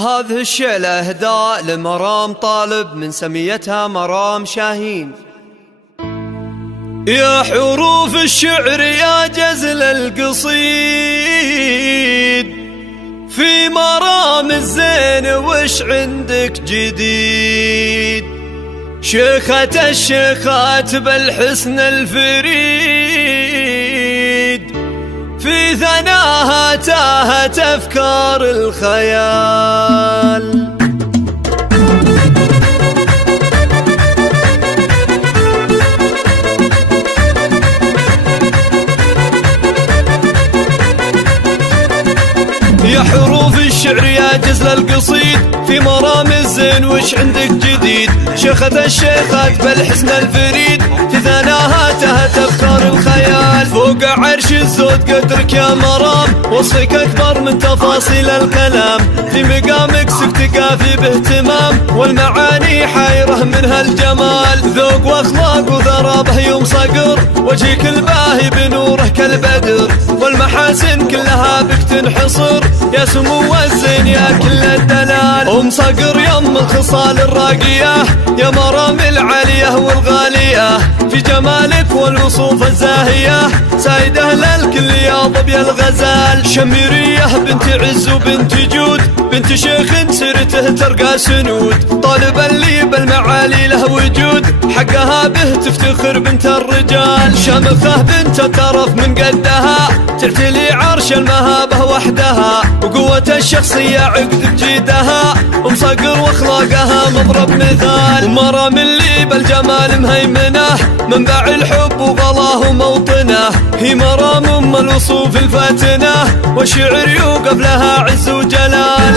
هذه الشعلة اهداء لمرام طالب من سميتها مرام شاهين. يا حروف الشعر يا جزل القصيد، في مرام الزين وش عندك جديد؟ شيخة الشيخات بالحسن الفريد، في ثناها تاهت أفكار الخيال. يا حروف الشعر يا جزل القصيد، في مرام الزين وش عندك جديد؟ شيخة الشيخات بالحسن الفريد، في ثناها تهت أفكار الخيال. فوق عرش الزود قدرك يا مرام، وصفك أكبر من تفاصيل الكلام. في مقامك سكت قافي باهتمام، والمعاني حايرة من هالجمال. ذوق واخلاق وذرابه يوم صقر، وجهك الباهي بنوره كالبدر، والمحاسن كلها بك تنحصر. يا سمو الزين يا كل الدلال، أم صقر يم الخصال الراقية، يا مرام العالية والغالية. في جمالك والوصوف الزاهية، سايدة للكل يا ظبي الغزال. شميرية بنت عز وبنت جود، بنت شيخ سيرته ترقى سنود. طالبا لي بالمعالي له وجود، حقها به تفتخر بنت الرجال. شامخة بنت الترف من قدها، تعتلي عرش المهابة وحدها. وقوة الشخصية عقد بجيدها، أم صقر واخلاقها مضرب مثال. ومرام اللي بالجمال مهيمنه، منبع الحب وغلاه موطنه. هي مرام أم الوصوف الفاتنة، والشعر يوقف لها عز وجلال.